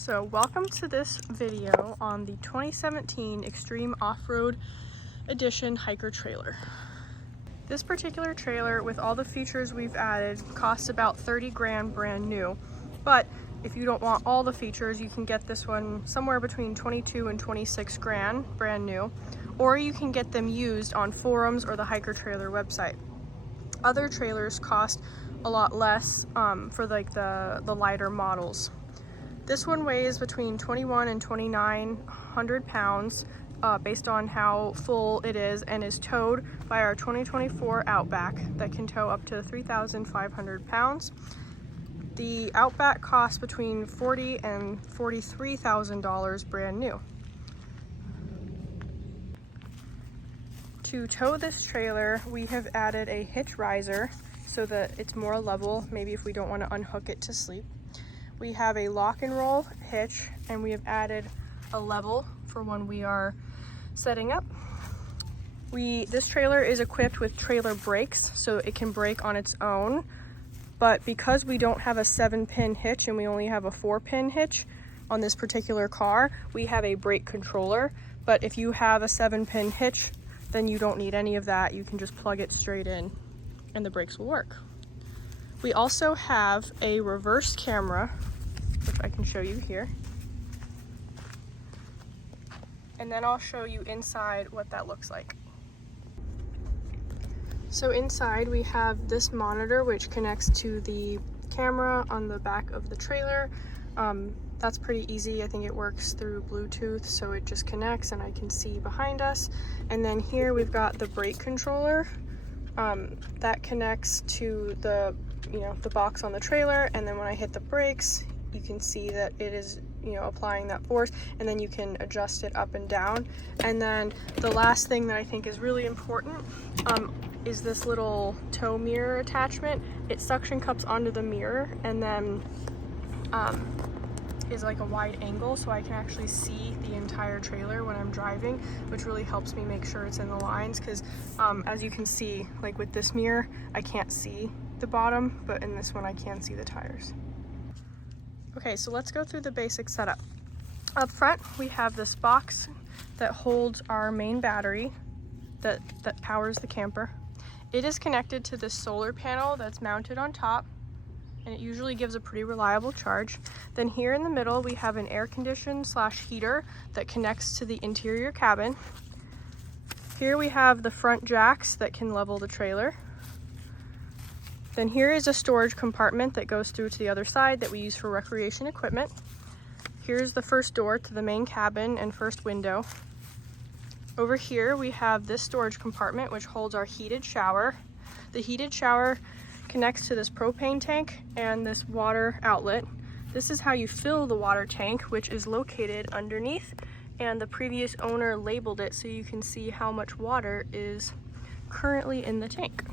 So welcome to this video on the 2017 Extreme Off-Road Edition Hiker Trailer. This particular trailer, with all the features we've added, costs about 30 grand brand new. But if you don't want all the features, you can get this one somewhere between 22 and 26 grand brand new, or you can get them used on forums or the Hiker Trailer website. Other trailers cost a lot less for like the lighter models. This one weighs between 21 and 2,900 pounds based on how full it is, and is towed by our 2024 Outback that can tow up to 3,500 pounds. The Outback costs between $40,000 and $43,000 brand new. To tow this trailer, we have added a hitch riser so that it's more level, maybe if we don't want to unhook it to sleep. We have a lock and roll hitch, and we have added a level for when we are setting up. This trailer is equipped with trailer brakes, so it can brake on its own. But because we don't have a 7-pin hitch and we only have a 4-pin hitch on this particular car, we have a brake controller. But if you have a 7-pin hitch, then you don't need any of that. You can just plug it straight in and the brakes will work. We also have a reverse camera, which I can show you here. And then I'll show you inside what that looks like. So inside we have this monitor which connects to the camera on the back of the trailer. That's pretty easy. I think it works through Bluetooth, so it just connects and I can see behind us. And then here we've got the brake controller that connects to the box on the trailer, and then when I hit the brakes, you can see that it is applying that force, and then you can adjust it up and down. And then the last thing that I think is really important is this little tow mirror attachment. It suction cups onto the mirror and then is like a wide angle, so I can actually see the entire trailer when I'm driving, which really helps me make sure it's in the lines, because as you can see, like with this mirror, I can't see the bottom, but in this one I can see the tires. Okay, so let's go through the basic setup. Up front, we have this box that holds our main battery that powers the camper. It is connected to this solar panel that's mounted on top, and it usually gives a pretty reliable charge. Then here in the middle, we have an air condition / heater that connects to the interior cabin. Here we have the front jacks that can level the trailer. Then here is a storage compartment that goes through to the other side that we use for recreation equipment. Here's the first door to the main cabin and first window. Over here we have this storage compartment which holds our heated shower. The heated shower connects to this propane tank and this water outlet. This is how you fill the water tank, which is located underneath, and the previous owner labeled it so you can see how much water is currently in the tank.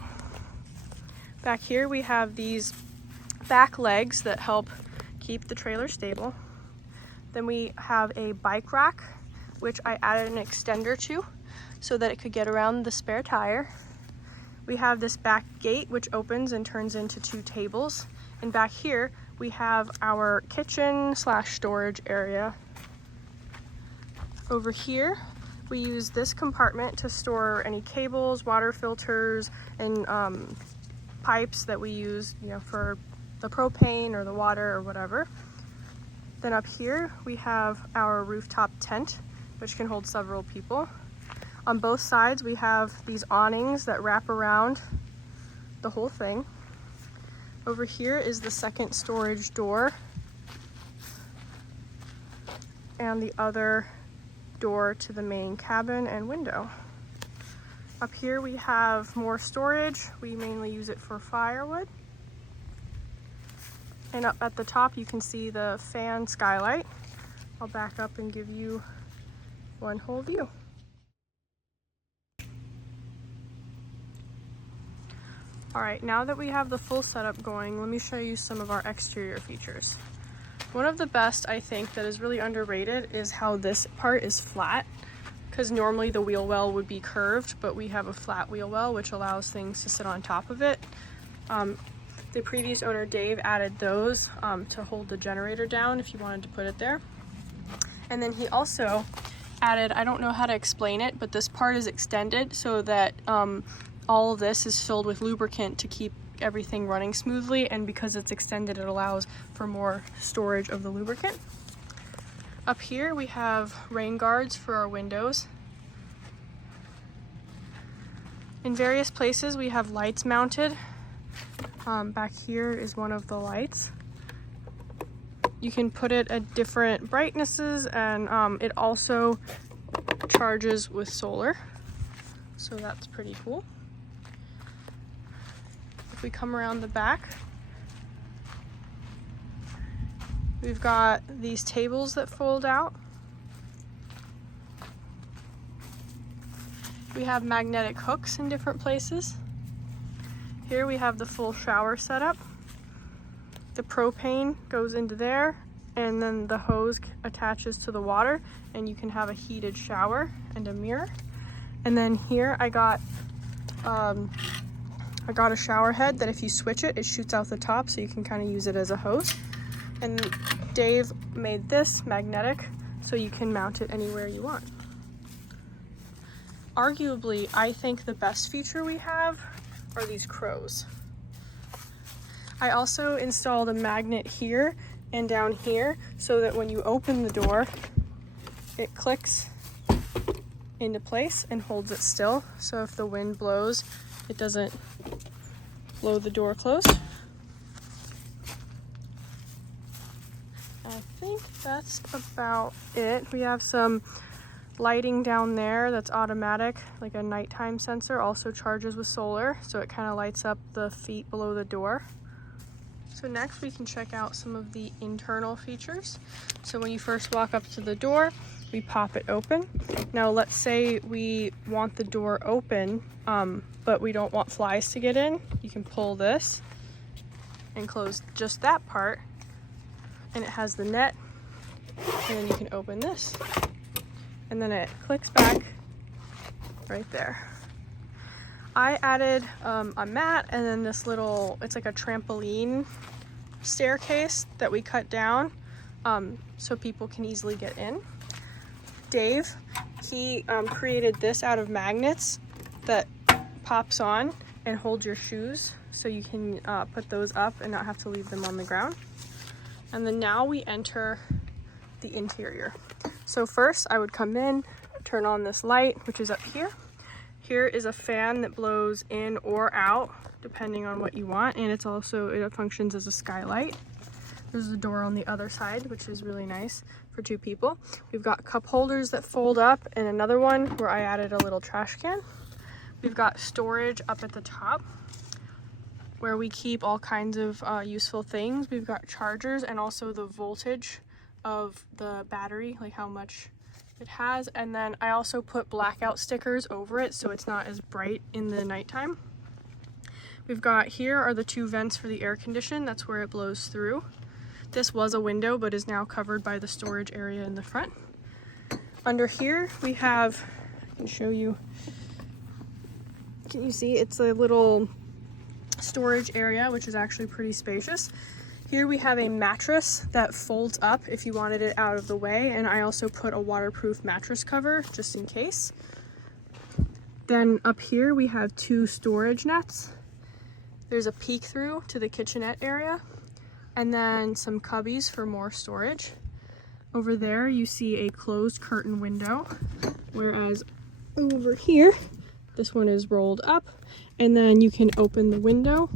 Back here we have these back legs that help keep the trailer stable. Then we have a bike rack, which I added an extender to so that it could get around the spare tire. We have this back gate which opens and turns into 2 tables. And back here we have our kitchen / storage area. Over here we use this compartment to store any cables, water filters, and pipes that we use for the propane or the water or whatever. Then up here we have our rooftop tent, which can hold several people. On both sides we have these awnings that wrap around the whole thing. Over here is the second storage door and the other door to the main cabin and window. Up here we have more storage. We mainly use it for firewood. And up at the top you can see the fan skylight. I'll back up and give you one whole view. Alright, now that we have the full setup going, let me show you some of our exterior features. One of the best, I think, that is really underrated is how this part is flat, because normally the wheel well would be curved, but we have a flat wheel well which allows things to sit on top of it. The previous owner, Dave, added those to hold the generator down if you wanted to put it there. And then he also added, I don't know how to explain it, but this part is extended so that all of this is filled with lubricant to keep everything running smoothly, and because it's extended, it allows for more storage of the lubricant. Up here we have rain guards for our windows. In various places we have lights mounted. Back here is one of the lights. You can put it at different brightnesses, and it also charges with solar, so that's pretty cool. If we come around the back, we've got these tables that fold out. We have magnetic hooks in different places. Here we have the full shower setup. The propane goes into there, and then the hose attaches to the water, and you can have a heated shower and a mirror. And then here I got a shower head that if you switch it, it shoots out the top, so you can kind of use it as a hose. And Dave made this magnetic, so you can mount it anywhere you want. Arguably, I think the best feature we have are these crows. I also installed a magnet here and down here so that when you open the door, it clicks into place and holds it still. So if the wind blows, it doesn't blow the door closed. I think that's about it. We have some lighting down there that's automatic, like a nighttime sensor, also charges with solar, so it kind of lights up the feet below the door. So next we can check out some of the internal features. So when you first walk up to the door, we pop it open. Now let's say we want the door open, but we don't want flies to get in. You can pull this and close just that part, and it has the net, and then you can open this, and then it clicks back right there. I added a mat, and then this little, it's like a trampoline staircase that we cut down so people can easily get in. Dave, he created this out of magnets that pops on and holds your shoes, so you can put those up and not have to leave them on the ground. And then now we enter the interior. So first I would come in, turn on this light, which is up here. Here is a fan that blows in or out depending on what you want, and it functions as a skylight. There's a door on the other side, which is really nice for two people. We've got cup holders that fold up, and another one where I added a little trash can. We've got storage up at the top where we keep all kinds of useful things. We've got chargers and also the voltage of the battery, like how much it has. And then I also put blackout stickers over it so it's not as bright in the nighttime. We've got, here are the two vents for the air condition. That's where it blows through. This was a window but is now covered by the storage area in the front. Under here we have, I can show you, can you see, it's a little storage area which is actually pretty spacious. Here we have a mattress that folds up if you wanted it out of the way, and I also put a waterproof mattress cover just in case. Then up here we have two storage nets. There's a peek through to the kitchenette area, and then some cubbies for more storage. Over there you see a closed curtain window, whereas over here, this one is rolled up, and then you can open the window,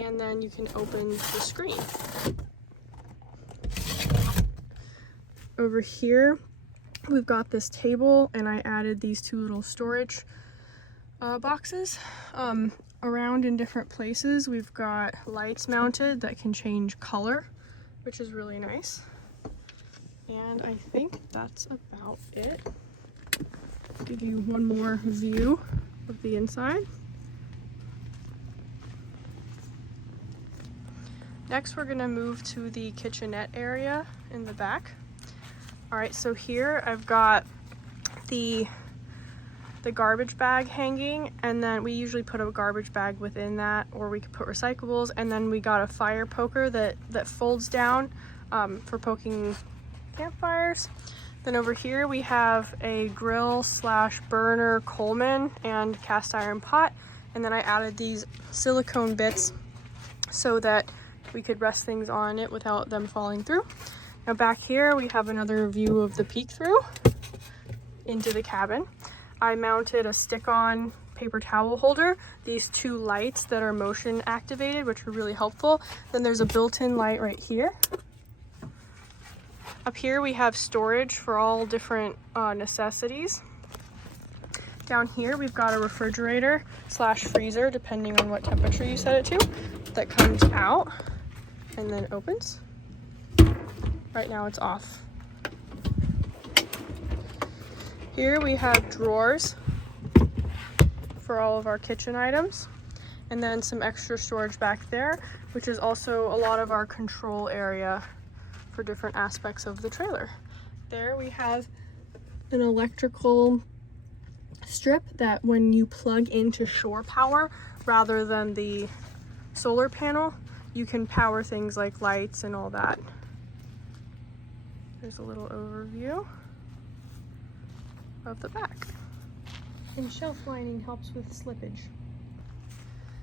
and then you can open the screen. Over here, we've got this table, and I added these two little storage boxes. Around in different places, we've got lights mounted that can change color, which is really nice. And I think that's about it. I'll give you one more view of the inside. Next, we're gonna move to the kitchenette area in the back. All right, so here I've got the the garbage bag hanging, and then we usually put a garbage bag within that, or we could put recyclables. And then we got a fire poker that folds down for poking campfires. Then over here we have a grill slash burner Coleman and cast iron pot. And then I added these silicone bits so that we could rest things on it without them falling through. Now back here we have another view of the peek through into the cabin. I mounted a stick-on paper towel holder, these two lights that are motion activated, which are really helpful. Then there's a built-in light right here. Up here we have storage for all different necessities. Down here we've got a refrigerator slash freezer, depending on what temperature you set it to, that comes out and then opens. Right now it's off. Here we have drawers for all of our kitchen items, and then some extra storage back there, which is also a lot of our control area for different aspects of the trailer. There we have an electrical strip that when you plug into shore power rather than the solar panel, you can power things like lights and all that. There's a little overview of the back. And shelf lining helps with slippage.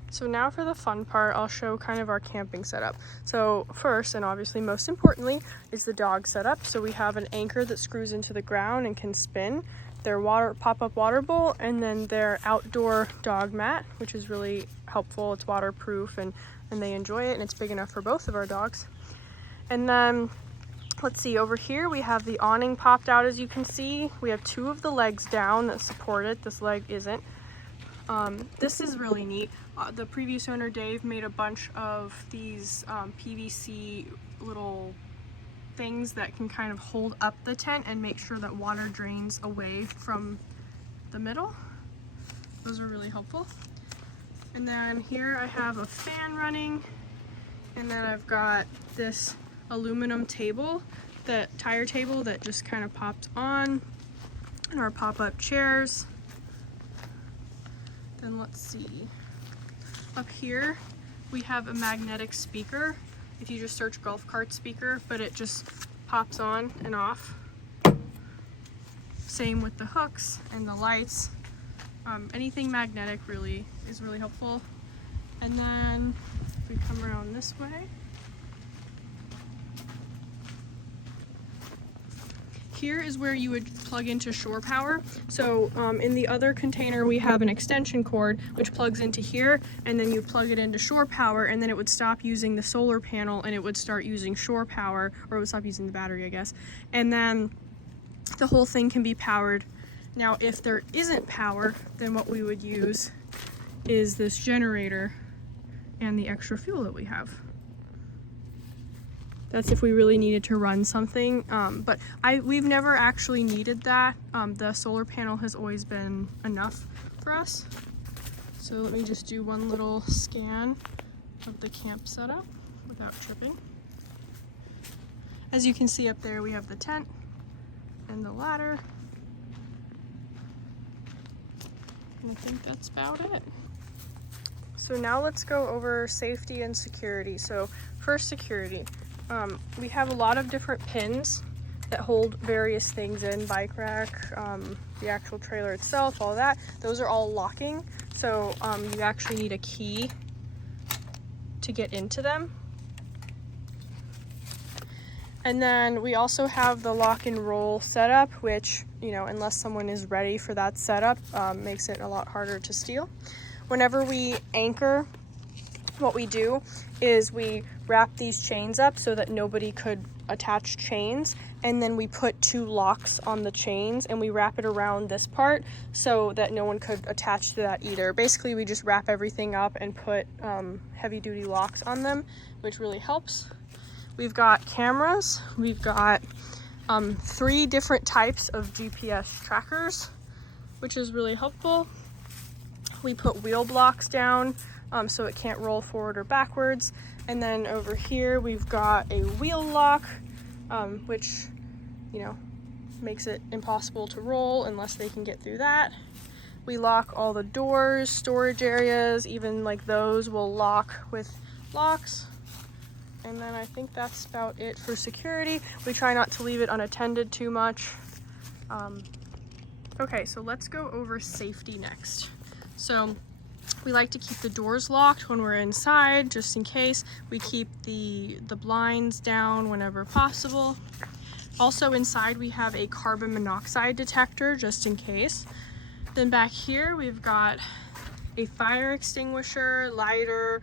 So now for the fun part, I'll show kind of our camping setup. So first, and obviously most importantly, is the dog setup. So we have an anchor that screws into the ground and can spin, their pop-up water bowl, and then their outdoor dog mat, which is really helpful. It's waterproof and they enjoy it, and it's big enough for both of our dogs. And then let's see, over here we have the awning popped out. As you can see, we have two of the legs down that support it. This leg isn't. This is really neat. The previous owner, Dave, made a bunch of these PVC little things that can kind of hold up the tent and make sure that water drains away from the middle. Those are really helpful. And then here I have a fan running, and then I've got this aluminum table, the tire table that just kind of pops on, and our pop-up chairs. Then let's see, up here we have a magnetic speaker. If you just search golf cart speaker, but it just pops on and off. Same with the hooks and the lights. Anything magnetic really is really helpful. And then if we come around this way, here is where you would plug into shore power. So in the other container we have an extension cord which plugs into here, and then you plug it into shore power, and then it would stop using the solar panel and it would start using shore power, or it would stop using the battery, I guess. And then the whole thing can be powered. Now if there isn't power, then what we would use is this generator and the extra fuel that we have. That's if we really needed to run something, but we've never actually needed that. The solar panel has always been enough for us. So let me just do one little scan of the camp setup without tripping. As you can see up there, we have the tent and the ladder. And I think that's about it. So now let's go over safety and security. So first, security. We have a lot of different pins that hold various things in, bike rack, the actual trailer itself, all that. Those are all locking, so you actually need a key to get into them. And then we also have the lock and roll setup, which, you know, unless someone is ready for that setup, makes it a lot harder to steal. Whenever we anchor, what we do is we wrap these chains up so that nobody could attach chains, and then we put two locks on the chains and we wrap it around this part so that no one could attach to that either. Basically, we just wrap everything up and put heavy-duty locks on them, which really helps. We've got cameras. We've got 3 different types of GPS trackers, which is really helpful. We put wheel blocks down so it can't roll forward or backwards. And then over here we've got a wheel lock, which, you know, makes it impossible to roll unless they can get through that. We lock all the doors, storage areas, even like those will lock with locks. And then I think that's about it for security. We try not to leave it unattended too much. Okay, so let's go over safety next. So we like to keep the doors locked when we're inside, just in case. We keep the blinds down whenever possible. Also inside we have a carbon monoxide detector, just in case. Then back here we've got a fire extinguisher, lighter,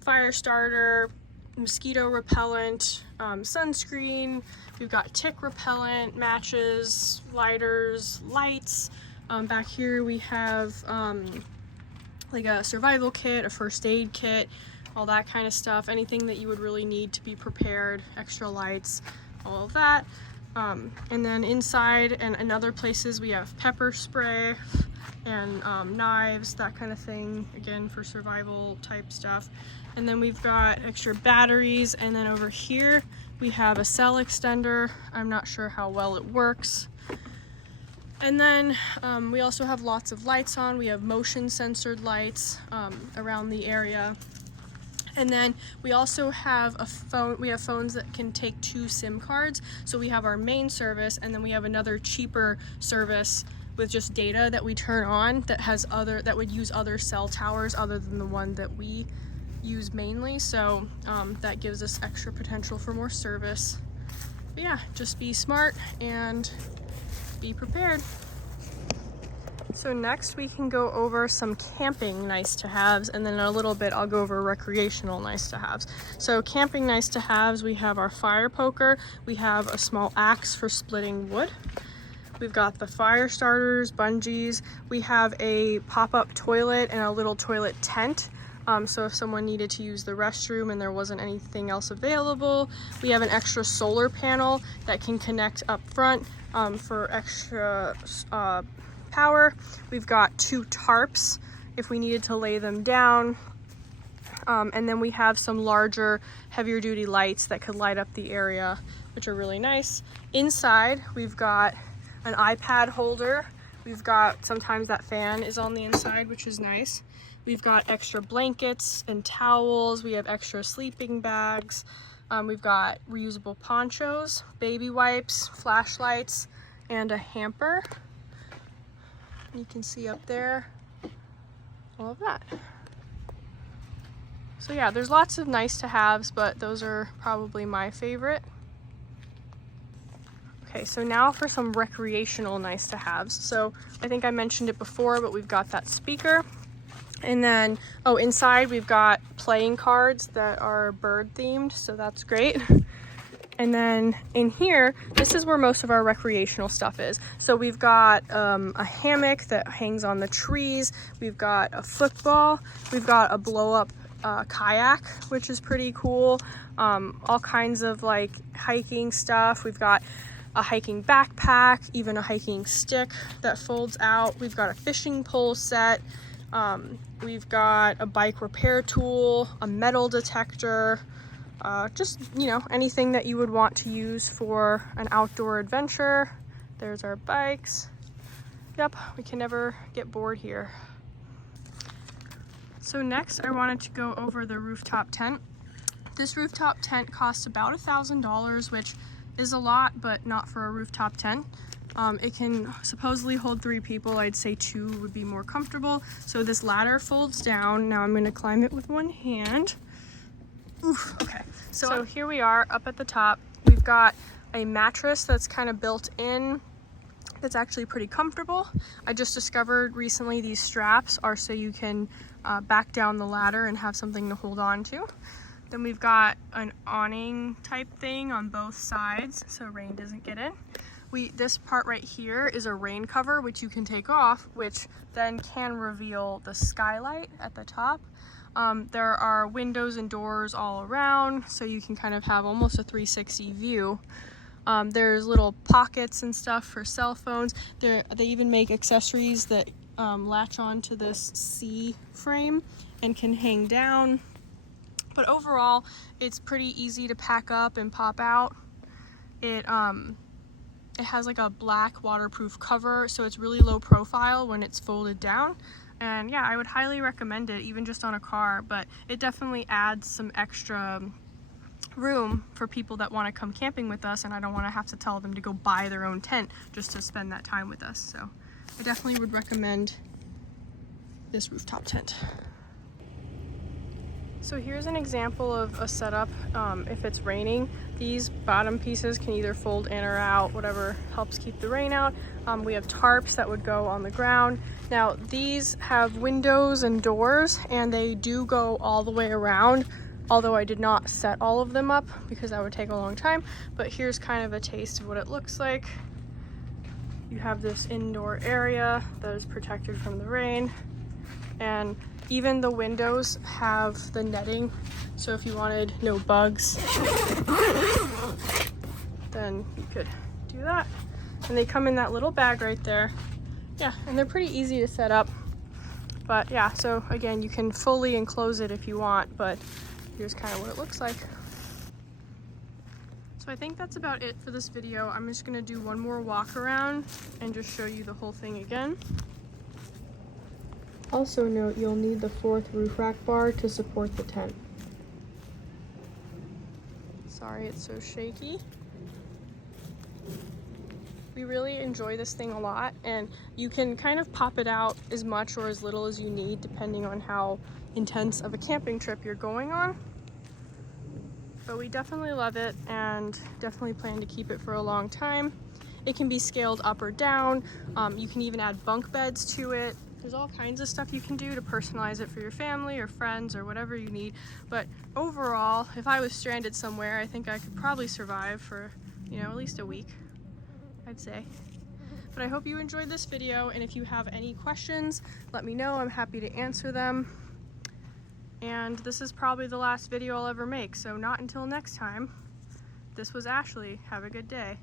fire starter, mosquito repellent, sunscreen. We've got tick repellent, matches, lighters, lights. Back here we have like a survival kit, a first aid kit, all that kind of stuff. Anything that you would really need to be prepared, extra lights, all of that. And then inside and in other places we have pepper spray and knives, that kind of thing, again for survival type stuff. And then we've got extra batteries, and then over here we have a cell extender. I'm not sure how well it works. And then we also have lots of lights on. We have motion censored lights around the area. And then we also have a phone. We have phones that can take 2 SIM cards. So we have our main service, and then we have another cheaper service with just data that we turn on that would use other cell towers other than the one that we use mainly. So that gives us extra potential for more service. But yeah, just be smart and be prepared. So next we can go over some camping nice to haves, and then in a little bit I'll go over recreational nice to haves. So camping nice to haves, we have our fire poker, we have a small axe for splitting wood, we've got the fire starters, bungees, we have a pop-up toilet and a little toilet tent. So if someone needed to use the restroom and there wasn't anything else available, we have an extra solar panel that can connect up front for extra power. We've got 2 tarps if we needed to lay them down. And then we have some larger, heavier duty lights that could light up the area, which are really nice. Inside, we've got an iPad holder. We've got, sometimes that fan is on the inside, which is nice. We've got extra blankets and towels. We have extra sleeping bags. We've got reusable ponchos, baby wipes, flashlights, and a hamper. You can see up there all of that. So yeah, there's lots of nice to haves, but those are probably my favorite. Okay, so now for some recreational nice to haves. So I think I mentioned it before, but we've got that speaker. And then, oh, inside we've got playing cards that are bird themed, so that's great. And then in here, this is where most of our recreational stuff is. So we've got a hammock that hangs on the trees. We've got a football. We've got a blow up kayak, which is pretty cool. All kinds of like hiking stuff. We've got a hiking backpack, even a hiking stick that folds out. We've got a fishing pole set. We've got a bike repair tool, a metal detector, just, you know, anything that you would want to use for an outdoor adventure. There's our bikes. Yep, we can never get bored here. So next I wanted to go over the rooftop tent. This rooftop tent costs about $1,000, which is a lot, but not for a rooftop tent. It can supposedly hold 3 people. I'd say 2 would be more comfortable. So this ladder folds down. Now I'm gonna climb it with one hand. Oof, okay, so here we are up at the top. We've got a mattress that's kind of built in, that's actually pretty comfortable. I just discovered recently these straps are so you can back down the ladder and have something to hold on to. Then we've got an awning type thing on both sides so rain doesn't get in. This part right here is a rain cover, which you can take off, which then can reveal the skylight at the top. There are windows and doors all around, so you can kind of have almost a 360 view. There's little pockets and stuff for cell phones. They even make accessories that latch onto this C frame and can hang down. But overall, it's pretty easy to pack up and pop out. It has like a black waterproof cover, so it's really low profile when it's folded down. And yeah, I would highly recommend it, even just on a car, but it definitely adds some extra room for people that want to come camping with us, and I don't want to have to tell them to go buy their own tent just to spend that time with us. So I definitely would recommend this rooftop tent. So here's an example of a setup if it's raining. These bottom pieces can either fold in or out, whatever helps keep the rain out. We have tarps that would go on the ground. Now these have windows and doors, and they do go all the way around, although I did not set all of them up because that would take a long time. But here's kind of a taste of what it looks like. You have this indoor area that is protected from the rain, and even the windows have the netting, so if you wanted no bugs, then you could do that. And they come in that little bag right there. Yeah, and they're pretty easy to set up. But yeah, so again, you can fully enclose it if you want, but here's kind of what it looks like. So I think that's about it for this video. I'm just gonna do one more walk around and just show you the whole thing again. Also note, you'll need the 4th roof rack bar to support the tent. Sorry it's so shaky. We really enjoy this thing a lot, and you can kind of pop it out as much or as little as you need depending on how intense of a camping trip you're going on. But we definitely love it and definitely plan to keep it for a long time. It can be scaled up or down. You can even add bunk beds to it. There's all kinds of stuff you can do to personalize it for your family or friends or whatever you need. But overall, if I was stranded somewhere, I think I could probably survive for, you know, at least a week, I'd say. But I hope you enjoyed this video, and if you have any questions, let me know. I'm happy to answer them. And this is probably the last video I'll ever make, so not until next time. This was Ashley. Have a good day.